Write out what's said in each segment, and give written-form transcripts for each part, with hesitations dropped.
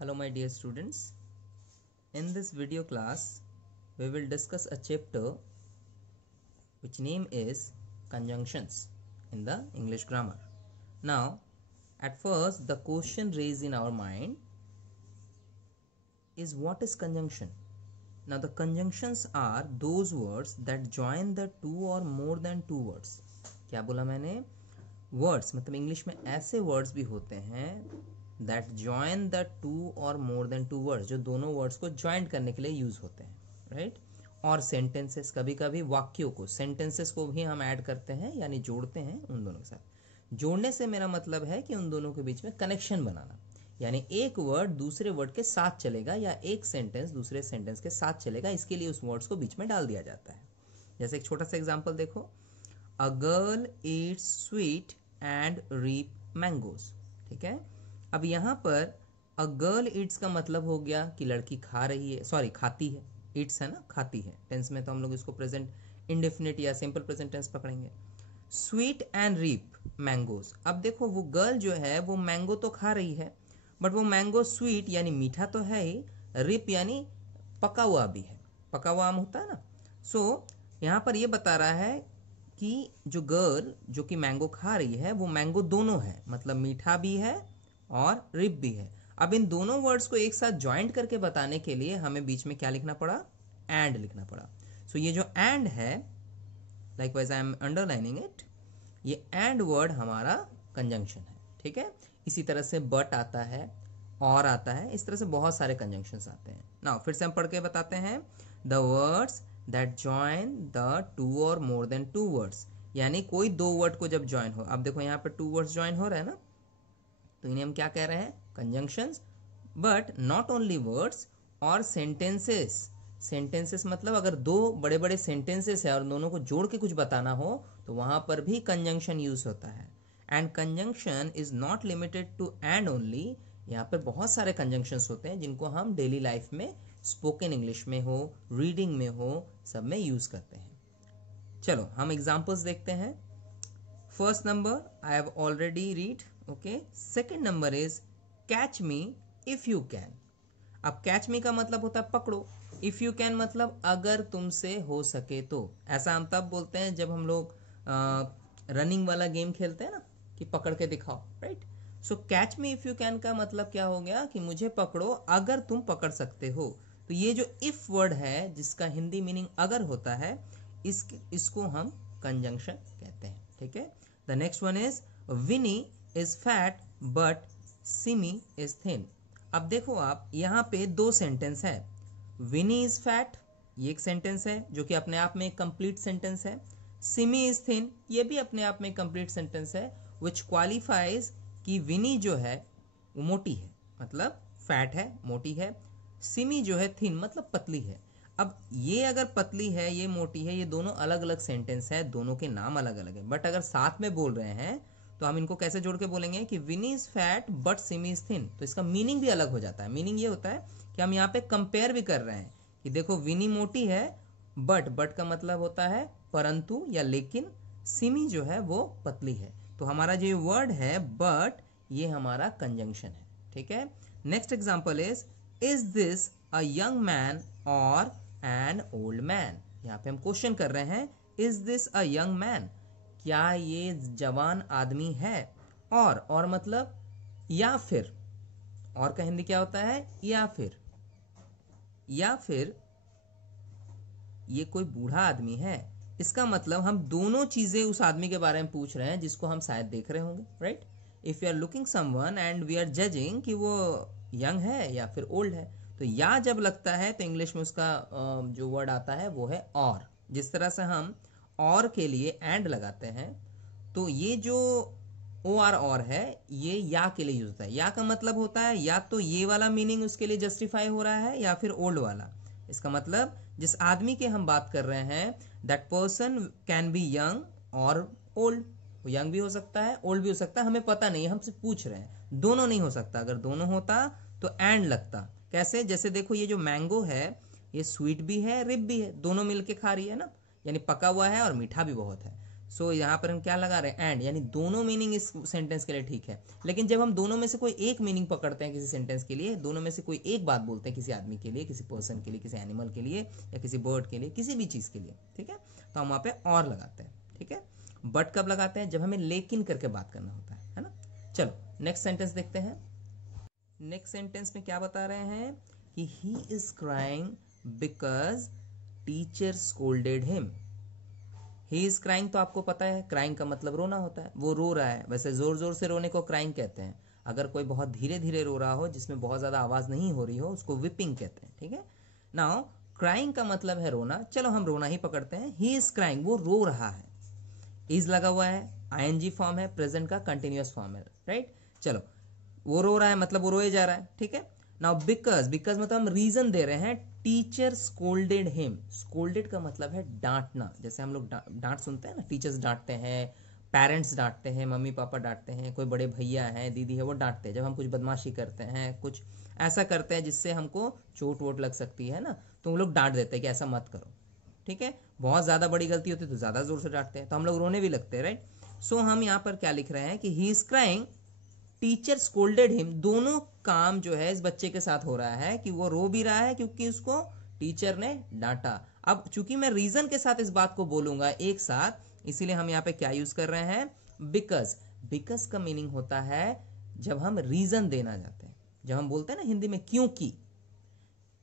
Hello my dear students, in this video class we will discuss a chapter which name is conjunctions in the English grammar. Now at first the question raised in our mind is what is conjunction? Now the conjunctions are those words that join the two or more than two words. क्या बोला मैंने? Words मतलब English में ऐसे words भी होते हैं that join the two or more than two words, जो दोनों वर्ड्स को ज्वाइंट करने के लिए यूज होते हैं, राइट? और सेंटेंसेस, कभी कभी वाक्यों को, सेंटेंसेस को भी हम ऐड करते हैं यानी जोड़ते हैं उन दोनों के साथ। जोड़ने से मेरा मतलब है कि उन दोनों के बीच में कनेक्शन बनाना, यानी एक वर्ड दूसरे वर्ड के साथ चलेगा या एक सेंटेंस दूसरे सेंटेंस के साथ चलेगा, इसके लिए उस वर्ड्स को बीच में डाल दिया जाता है। जैसे एक छोटा सा एग्जाम्पल देखो, a girl eats sweet and reap mangoes. ठीक है, अब यहाँ पर अ गर्ल ईट्स का मतलब हो गया कि लड़की खा रही है, सॉरी खाती है, ईट्स है ना, खाती है। टेंस में तो हम लोग इसको प्रेजेंट इंडेफिनिट या सिंपल प्रेजेंट टेंस पकड़ेंगे। स्वीट एंड रीप मैंगोज, अब देखो वो गर्ल जो है वो मैंगो तो खा रही है, बट वो मैंगो स्वीट यानी मीठा तो है ही, रिप यानी पका हुआ भी है, पका हुआ आम होता है ना। सो यहाँ पर ये बता रहा है कि जो गर्ल जो कि मैंगो खा रही है वो मैंगो दोनों है, मतलब मीठा भी है और रिप भी है। अब इन दोनों वर्ड्स को एक साथ ज्वाइंट करके बताने के लिए हमें बीच में क्या लिखना पड़ा? एंड लिखना पड़ा। सो ये जो एंड है, likewise I M underlining it, ये एंड वर्ड हमारा कंजंक्शन है। ठीक है, इसी तरह से बट आता है, और आता है, इस तरह से बहुत सारे कंजंक्शंस आते हैं। नाउ फिर से हम पढ़ के बताते हैं, the words that join the two और मोर देन टू वर्ड्स, यानी कोई दो वर्ड को जब ज्वाइन हो। अब देखो यहाँ पर टू वर्ड्स ज्वाइन हो रहे हैं ना, तो इन्हें हम क्या कह रहे हैं? Conjunctions. But not only words और सेंटेंसेस। सेंटेंसेस मतलब अगर दो बड़े बड़े सेंटेंसेस है और दोनों को जोड़ के कुछ बताना हो तो वहां पर भी कंजंक्शन यूज होता है। And conjunction is not limited to and only, यहाँ पर बहुत सारे कंजंक्शंस होते हैं जिनको हम डेली लाइफ में, स्पोकन इंग्लिश में हो, रीडिंग में हो, सब में यूज करते हैं। चलो हम एग्जाम्पल्स देखते हैं। First number I have already read, okay. Second number is catch me if you can. अब कैच मी का मतलब होता है पकड़ो, इफ यू कैन मतलब अगर तुमसे हो सके तो। ऐसा हम तब बोलते हैं जब हम लोग रनिंग वाला गेम खेलते हैं ना, कि पकड़ के दिखाओ, right? So catch me if you can का मतलब क्या हो गया कि मुझे पकड़ो अगर तुम पकड़ सकते हो। तो ये जो इफ वर्ड है जिसका हिंदी मीनिंग अगर होता है, इसको हम कंजंक्शन कहते हैं। ठीक है, the next one is Vinny is fat but Simi is thin. अब देखो आप, यहाँ पे दो सेंटेंस है। विनी इज फैट, ये एक सेंटेंस है जो कि अपने आप में एक कंप्लीट सेंटेंस है। सिमी इज थिन, ये भी अपने आप में कंप्लीट सेंटेंस है, विच क्वालिफाइज कि विनी जो है वो मोटी है, मतलब फैट है, मोटी है। सिमी जो है थिन मतलब पतली है। अब ये अगर पतली है, ये मोटी है, ये दोनों अलग अलग सेंटेंस है, दोनों के नाम अलग अलग है, बट अगर साथ में बोल रहे हैं तो हम इनको कैसे जोड़ के बोलेंगे कि Vini is fat but Simi is thin. तो इसका मीनिंग भी अलग हो जाता है। मीनिंग ये होता है कि हम यहाँ पे कंपेयर भी कर रहे हैं कि देखो विनी मोटी है, बट का मतलब होता है परंतु या लेकिन, सिमी जो है वो पतली है। तो हमारा जो वर्ड है बट, ये हमारा कंजंक्शन है। ठीक है, next example is this a young man और एन ओल्ड मैन। यहाँ पे हम क्वेश्चन कर रहे हैं, is this a young man, क्या ये जवान आदमी है? और मतलब या फिर, और का हिंदी क्या होता है? या फिर ये कोई बूढ़ा आदमी है। इसका मतलब हम दोनों चीजें उस आदमी के बारे में पूछ रहे हैं जिसको हम शायद देख रहे होंगे, right? If you are looking someone and we are judging कि वो यंग है या फिर ओल्ड है, तो या जब लगता है तो इंग्लिश में उसका जो वर्ड आता है वो है और। जिस तरह से हम और के लिए एंड लगाते हैं, तो ये जो ओ आर और है ये या के लिए यूज होता है। या का मतलब होता है या तो ये वाला मीनिंग उसके लिए जस्टिफाई हो रहा है या फिर ओल्ड वाला। इसका मतलब जिस आदमी के हम बात कर रहे हैं, that person can be young और ओल्ड। वो यंग भी हो सकता है, ओल्ड भी हो सकता है, हमें पता नहीं है, हमसे पूछ रहे हैं। दोनों नहीं हो सकता, अगर दोनों होता तो एंड लगता। कैसे? जैसे देखो ये जो मैंगो है ये स्वीट भी है, रिप भी है, दोनों मिलके खा रही है ना, यानी पका हुआ है और मीठा भी बहुत है। सो यहाँ पर हम क्या लगा रहे हैं, एंड, यानी दोनों मीनिंग इस सेंटेंस के लिए ठीक है। लेकिन जब हम दोनों में से कोई एक मीनिंग पकड़ते हैं किसी सेंटेंस के लिए, दोनों में से कोई एक बात बोलते हैं किसी आदमी के लिए, किसी पर्सन के लिए, किसी एनिमल के लिए, या किसी बर्ड के लिए, किसी भी चीज़ के लिए, ठीक है, तो हम वहाँ पे और लगाते हैं, ठीक है। बट कब लगाते हैं, जब हमें लेकिन करके बात करना होता है ना। चलो नेक्स्ट सेंटेंस देखते हैं। नेक्स्ट सेंटेंस में क्या बता रहे हैं कि he is crying because teacher scolded him. He is crying तो आपको पता है, क्राइंग का मतलब रोना होता है, वो रो रहा है। वैसे जोर जोर से रोने को क्राइंग कहते हैं। अगर कोई बहुत धीरे धीरे रो रहा हो, जिसमें बहुत ज़्यादा आवाज़ नहीं हो रही हो, उसको विपिंग कहते हैं, ठीक है। नाउ क्राइंग का मतलब है रोना, चलो हम रोना ही पकड़ते हैं। ही इज क्राइंग, वो रो रहा है। इज लगा हुआ है, आईएनजी फॉर्म है, प्रेजेंट का कंटिन्यूअस फॉर्म है, राइट। चलो वो रो रहा है मतलब वो रोए जा रहा है, ठीक है। नाउ बिकॉज, बिकॉज मतलब हम रीजन दे रहे हैं। टीचर स्कोल्डेड हिम, स्कोल्डेड का मतलब है डांटना। जैसे हम लोग डांट सुनते हैं ना, टीचर्स डांटते हैं, पेरेंट्स डांटते हैं, मम्मी पापा डांटते हैं, कोई बड़े भैया हैं, दीदी है, वो डांटते हैं जब हम कुछ बदमाशी करते हैं, कुछ ऐसा करते हैं जिससे हमको चोट वोट लग सकती है ना, तो हम लोग डांट देते हैं कि ऐसा मत करो, ठीक है। बहुत ज़्यादा बड़ी गलती होती है तो ज़्यादा ज़ोर से डांटते हैं, तो हम लोग रोने भी लगते हैं, राइट। सो हम यहाँ पर क्या लिख रहे हैं कि he is crying, teacher scolded him. दोनों काम जो है इस बच्चे के साथ हो रहा है कि वो रो भी रहा है क्योंकि उसको टीचर ने डांटा। अब चूंकि मैं रीजन के साथ इस बात को बोलूंगा एक साथ, इसीलिए हम यहाँ पे क्या यूज कर रहे हैं, बिकॉज। बिकॉज का मीनिंग होता है जब हम रीजन देना चाहते हैं, जब हम बोलते हैं ना हिंदी में क्योंकि।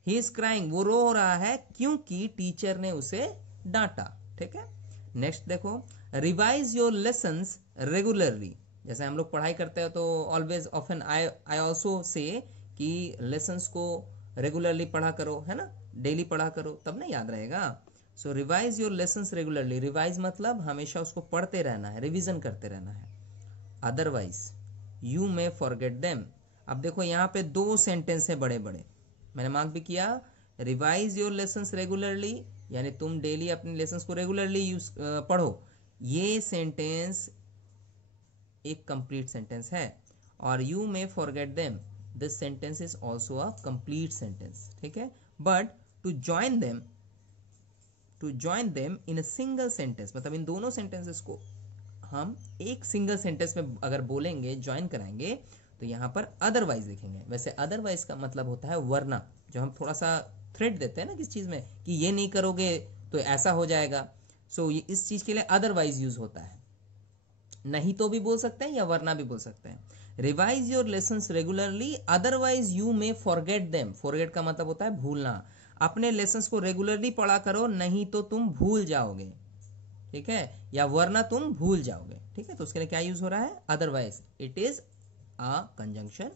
ही इज क्राइंग, वो रो रहा है क्योंकि टीचर ने उसे डांटा, ठीक है। नेक्स्ट देखो, रिवाइज योर लेसन्स रेगुलरली। जैसे हम लोग पढ़ाई करते हैं तो always often I also say कि लेसन्स को रेगुलरली पढ़ा करो, है ना, डेली पढ़ा करो, तब ना याद रहेगा। So revise your lessons regularly. Revise मतलब हमेशा उसको पढ़ते रहना है, रिविजन करते रहना है। Otherwise you may forget them. अब देखो यहाँ पे दो सेंटेंस है बड़े बड़े, मैंने मार्क भी किया। रिवाइज योर लेसन्स रेगुलरली यानी तुम डेली अपने लेसन्स को रेगुलरली यूज पढ़ो। ये सेंटेंस एक कंप्लीट सेंटेंस है। और you may forget them, this sentence is also a complete sentence, ठीक है। But to join them in a single sentence, मतलब इन दोनों सेंटेंसेस को हम एक सिंगल सेंटेंस में अगर बोलेंगे, ज्वाइन कराएंगे, तो यहाँ पर अदरवाइज लिखेंगे। वैसे अदरवाइज का मतलब होता है वरना, जो हम थोड़ा सा थ्रेड देते हैं ना किस चीज़ में कि ये नहीं करोगे तो ऐसा हो जाएगा। सो ये इस चीज़ के लिए अदरवाइज यूज होता है। नहीं तो भी बोल सकते हैं या वरना भी बोल सकते हैं। Revise your lessons regularly otherwise you may forget them. Forget का मतलब होता है भूलना। अपने लेसन्स को रेगुलरली पढ़ा करो, नहीं तो तुम भूल जाओगे, ठीक है, या वरना तुम भूल जाओगे, ठीक है। तो उसके लिए क्या यूज हो रहा है, otherwise. It is a conjunction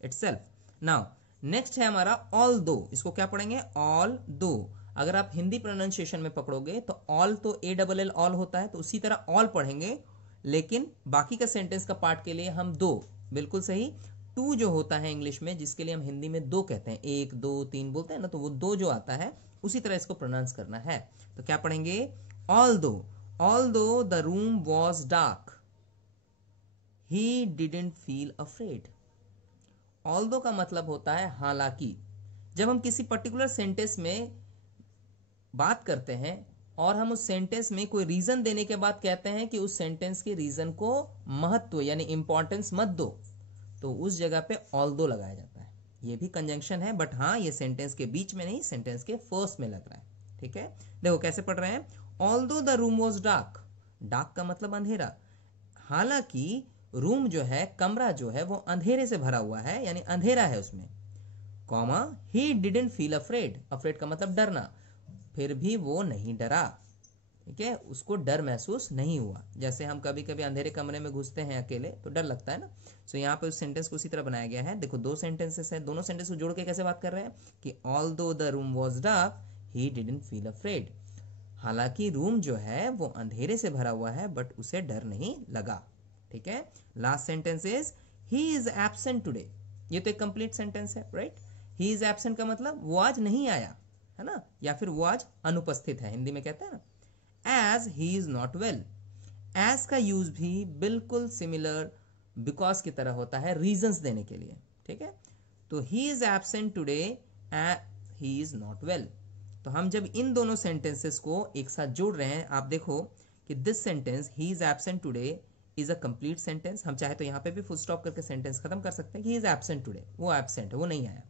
itself. Now next है हमारा ऑल दो। इसको क्या पढ़ेंगे, ऑल दो। अगर आप हिंदी प्रोनाउंसिएशन में पकड़ोगे तो ऑल तो ALL ऑल होता है, तो उसी तरह ऑल पढ़ेंगे, लेकिन बाकी का सेंटेंस का पार्ट के लिए हम दो, बिल्कुल सही। टू जो होता है इंग्लिश में, जिसके लिए हम हिंदी में दो कहते हैं, एक दो तीन बोलते हैं ना, तो वो दो जो आता है उसी तरह इसको प्रोनाउंस करना है। तो क्या पढ़ेंगे, although the room was dark he didn't feel afraid. Although का मतलब होता है हालांकि। जब हम किसी पर्टिकुलर सेंटेंस में बात करते हैं और हम उस सेंटेंस में कोई रीजन देने के बाद कहते हैं कि उस सेंटेंस के रीजन को महत्व यानी इंपॉर्टेंस मत दो, तो उस जगह पे ऑल्दो लगाया जाता है। ये भी कंजंक्शन है, बट हाँ ये सेंटेंस के बीच में नहीं, सेंटेंस के फर्स्ट में लग रहा है, ठीक है। देखो कैसे पढ़ रहे हैं, although the room was dark. Dark का मतलब अंधेरा। हालांकि रूम जो है, कमरा जो है, वो अंधेरे से भरा हुआ है, यानी अंधेरा है उसमें, comma he didn't feel afraid. Afraid का मतलब डरना, फिर भी वो नहीं डरा, ठीक है, उसको डर महसूस नहीं हुआ। जैसे हम कभी कभी अंधेरे कमरे में घुसते हैं अकेले तो डर लगता है ना। सो यहाँ पे उस सेंटेंस को उसी तरह बनाया गया है। देखो दो सेंटेंसेस हैं, दोनों सेंटेंस को जोड़ के कैसे बात कर रहे हैं कि although the room was dark he didn't feel afraid. हालांकि रूम जो है वो अंधेरे से भरा हुआ है, बट उसे डर नहीं लगा, ठीक है। Last sentence is he is absent today. ये तो एक कंप्लीट सेंटेंस है, राइट। ही इज एब्सेंट का मतलब वो आज नहीं आया, है ना, या फिर वो आज अनुपस्थित है, हिंदी में कहते हैं ना। As he is not well. As का यूज भी बिल्कुल सिमिलर बिकॉज की तरह होता है, रीजंस देने के लिए, ठीक है। तो he is absent today and he is not well. तो हम जब इन दोनों सेंटेंसेस को एक साथ जोड़ रहे हैं, आप देखो कि this sentence he is absent today is a complete sentence, हम चाहे तो यहाँ पे भी फुल स्टॉप करके सेंटेंस खत्म कर सकते हैं कि ही इज एब्सेंट टुडे, वो एब्सेंट है, वो नहीं आया।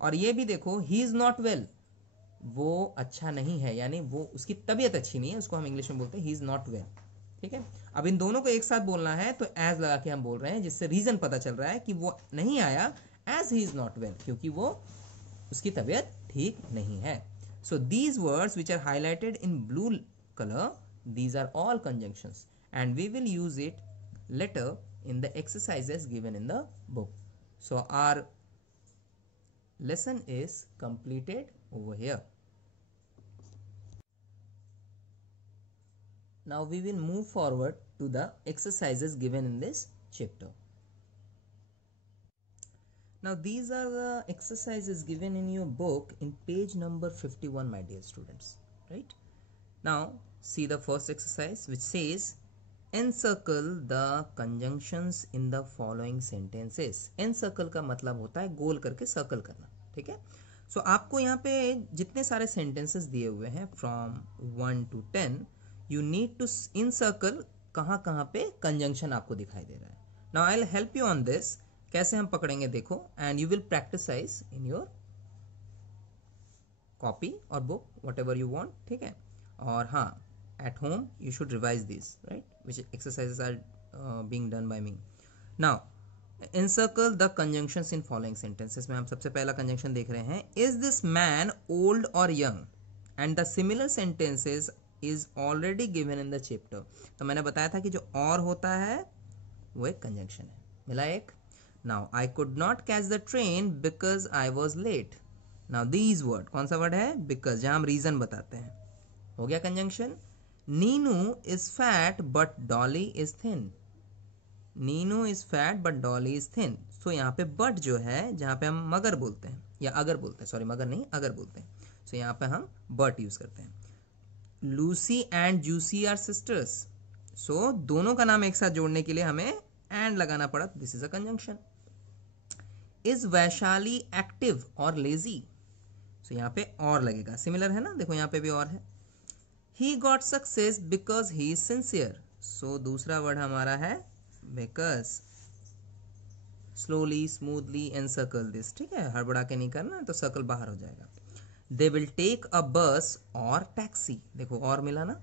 और ये भी देखो ही इज नॉट वेल, वो अच्छा नहीं है, यानी वो उसकी तबीयत अच्छी नहीं है, उसको हम इंग्लिश में बोलते हैं ही इज नॉट वेल। ठीक है, अब इन दोनों को एक साथ बोलना है तो एज लगा के हम बोल रहे हैं, जिससे रीजन पता चल रहा है कि वो नहीं आया as he is not well, क्योंकि वो उसकी तबीयत ठीक नहीं है। So these words which are highlighted in blue colour, these are all conjunctions and we will use it later in the exercises given in the book. So our lesson is completed over here. Now we will move forward to the exercises given in this chapter. Now these are the exercises given in your book in page number 51, my dear students, right? Now see the first exercise which says encircle the conjunctions in the following sentences. encircle का मतलब होता है गोल करके circle करना, ठीक है। सो आपको यहाँ पे जितने सारे सेंटेंसेस दिए हुए हैं from 1 to 10, you need to encircle कहाँ कहाँ पे कंजंक्शन आपको दिखाई दे रहा है। Now I will help you on this, कैसे हम पकड़ेंगे देखो, and you will practise in your copy और book whatever you want, ठीक है। और हाँ, at home you should revise these, right, which exercises are being done by me. Now encircle the conjunctions in following sentences में हम सबसे पहला conjunction देख रहे हैं, is this man old or young, and the similar sentences is already given in the chapter. तो मैंने बताया था कि जो और होता है वो एक conjunction है, मिला एक। Now I could not catch the train because I was late. Now these word, कौन सा word है, because, जहाँ हम reason बताते हैं, हो गया conjunction. Neenu is fat but Dolly is thin, Neenu is fat but Dolly is thin. So यहाँ पे बट जो है, जहाँ पे हम मगर बोलते हैं या अगर बोलते हैं, सॉरी मगर नहीं अगर बोलते हैं, सो यहाँ पे हम बट यूज करते हैं। Lucy and Juicy are sisters, so दोनों का नाम एक साथ जोड़ने के लिए हमें एंड लगाना पड़ा, this is a conjunction. Is Vaishali active और लेजी, सो यहाँ पे और लगेगा, सिमिलर है ना, देखो यहाँ पे भी और है। He got success because he is sincere, so दूसरा वर्ड हमारा है because. Slowly, smoothly encircle this, ठीक है, हड़बड़ा के नहीं करना तो सर्कल बाहर हो जाएगा। They will take a bus or taxi, देखो और मिला ना।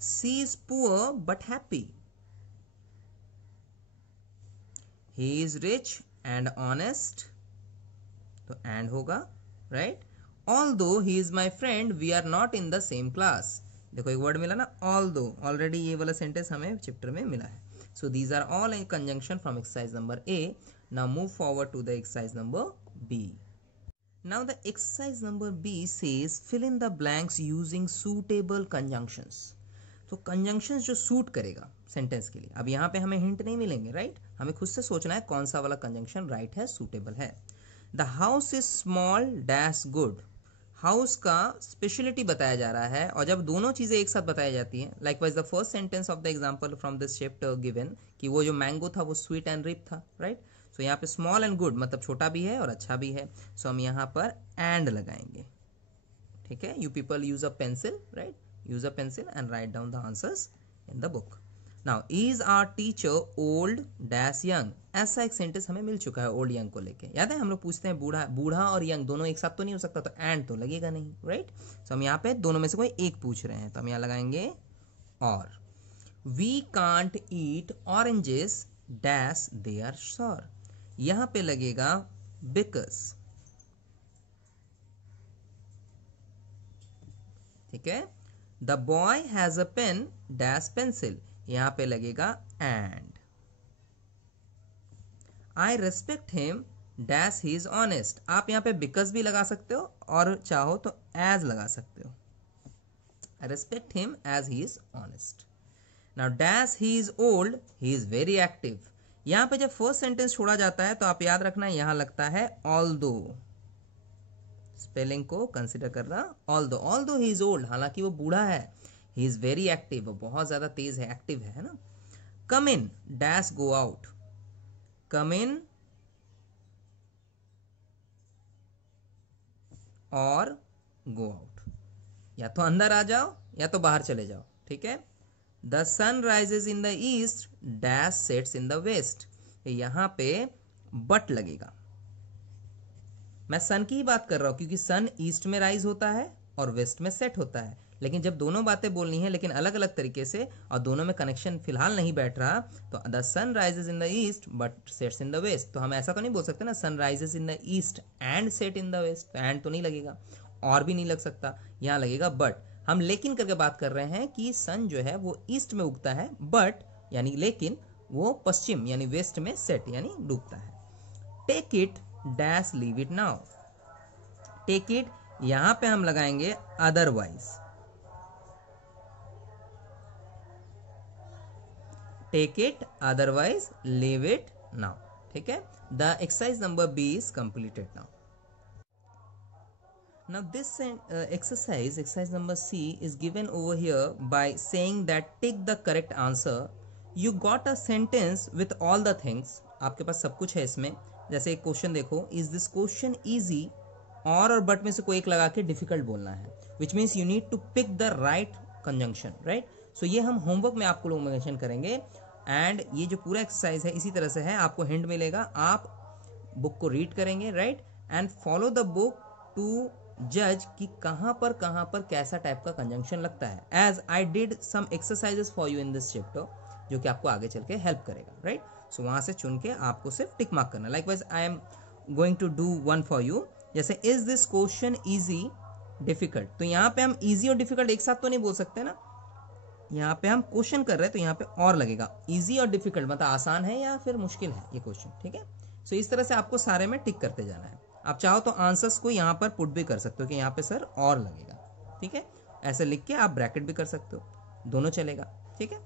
She is poor but happy, he is rich and honest, तो and होगा, right? Although he is my friend, we are not in the same class, देखो एक word मिला ना although, ऑलरेडी ये वाला सेंटेंस हमें चैप्टर में मिला है। So these are all in conjunction from exercise number A. Now move forward to the exercise number B. Now the exercise number B says fill in the blanks using suitable conjunctions. तो conjunctions जो suit करेगा sentence के लिए, अब यहाँ पे हमें hint नहीं मिलेंगे, राइट, हमें खुद से सोचना है कौन सा वाला कंजंक्शन राइट है, सूटेबल है। The house is small dash good, house का स्पेशलिटी बताया जा रहा है, और जब दोनों चीजें एक साथ बताई जाती हैं, likewise the first sentence of the example from this chapter given कि वो जो मैंगो था वो स्वीट एंड रिप था, राइट। सो यहाँ पे स्मॉल एंड गुड मतलब छोटा भी है और अच्छा भी है, सो हम यहाँ पर एंड लगाएंगे, ठीक है। You people use a pencil, right, use a pencil and write down the answers in the book. Now is our teacher old dash young, ऐसा एक सेंटेंस हमें मिल चुका है ओल्ड यंग को लेके, याद है हम लोग पूछते हैं बूढ़ा, बूढ़ा और यंग दोनों एक साथ तो नहीं हो सकता, तो एंड तो लगेगा नहीं, राइट। सो हम यहाँ पे दोनों में से कोई एक पूछ रहे हैं, तो हम यहाँ लगाएंगे और। We can't eat oranges dash they are sure, यहाँ पे लगेगा बिकॉज, ठीक है। The boy has a pen dash pencil, यहां पे लगेगा and. I respect him dash he is honest, आप यहां पे बिकॉज भी लगा सकते हो और चाहो तो एज लगा सकते हो। I respect him as he is honest. Now dash he is old he is very active, यहां पे जब फर्स्ट सेंटेंस छोड़ा जाता है तो आप याद रखना यहां लगता है ऑल्दो, स्पेलिंग को कंसिडर करना, ऑल्दो ही इज ओल्ड, हालांकि वो बूढ़ा है, ही इज वेरी एक्टिव, वो बहुत ज्यादा तेज है, एक्टिव है ना। कम इन डैश गो आउट, कम इन और गो आउट, या तो अंदर आ जाओ या तो बाहर चले जाओ, ठीक है। The sun rises in the east dash sets in the west, यहां पे बट लगेगा। मैं सन की ही बात कर रहा हूं क्योंकि सन ईस्ट में राइज होता है और वेस्ट में सेट होता है, लेकिन जब दोनों बातें बोलनी है लेकिन अलग अलग तरीके से और दोनों में कनेक्शन फिलहाल नहीं बैठ रहा, तो the sun rises in the east but sets in the west, तो हम ऐसा तो नहीं बोल सकते ना sun rises in the east and set in the west, and तो नहीं लगेगा और भी नहीं लग सकता, यहाँ लगेगा बट। हम लेकिन करके बात कर रहे हैं कि सन जो है वो ईस्ट में उगता है, बट यानी लेकिन वो पश्चिम यानी वेस्ट में सेट यानी डूबता है। Take it dash leave it now, take it यहां पे हम लगाएंगे otherwise, take it otherwise leave it now, ठीक है। The exercise number B is completed now. Now this exercise number C is given over here by saying that tick the correct answer. You got a sentence with all the things. आपके पास सब कुछ है इसमें। जैसे एक question देखो, is this question easy? और but में से कोई एक लगा के डिफिकल्ट बोलना है, which means you need to pick the right conjunction, right? So ये हम होमवर्क में आपको लोग मेंशन करेंगे एंड ये जो पूरा एक्सरसाइज है इसी तरह से है। आपको हिंट मिलेगा, आप बुक को रीड करेंगे, right, and follow the book to जज कि कहाँ पर कैसा टाइप का कंजंक्शन लगता है। As I did some exercises for you in this chapter, जो कि आपको आगे चल के हेल्प करेगा, राइट। सो वहां से चुन के आपको सिर्फ टिक मार्क करना। Likewise I am going to do one for you. जैसे is this question easy difficult, तो यहाँ पे हम इजी और डिफिकल्ट एक साथ तो नहीं बोल सकते ना, यहाँ पे हम क्वेश्चन कर रहे हैं तो यहाँ पे और लगेगा। इजी और डिफिकल्ट मतलब आसान है या फिर मुश्किल है ये क्वेश्चन, ठीक है। सो इस तरह से आपको सारे में टिक करते जाना है। आप चाहो तो आंसर्स को यहाँ पर पुट भी कर सकते हो कि यहाँ पे सर और लगेगा, ठीक है। ऐसे लिख के आप ब्रैकेट भी कर सकते हो, दोनों चलेगा, ठीक है।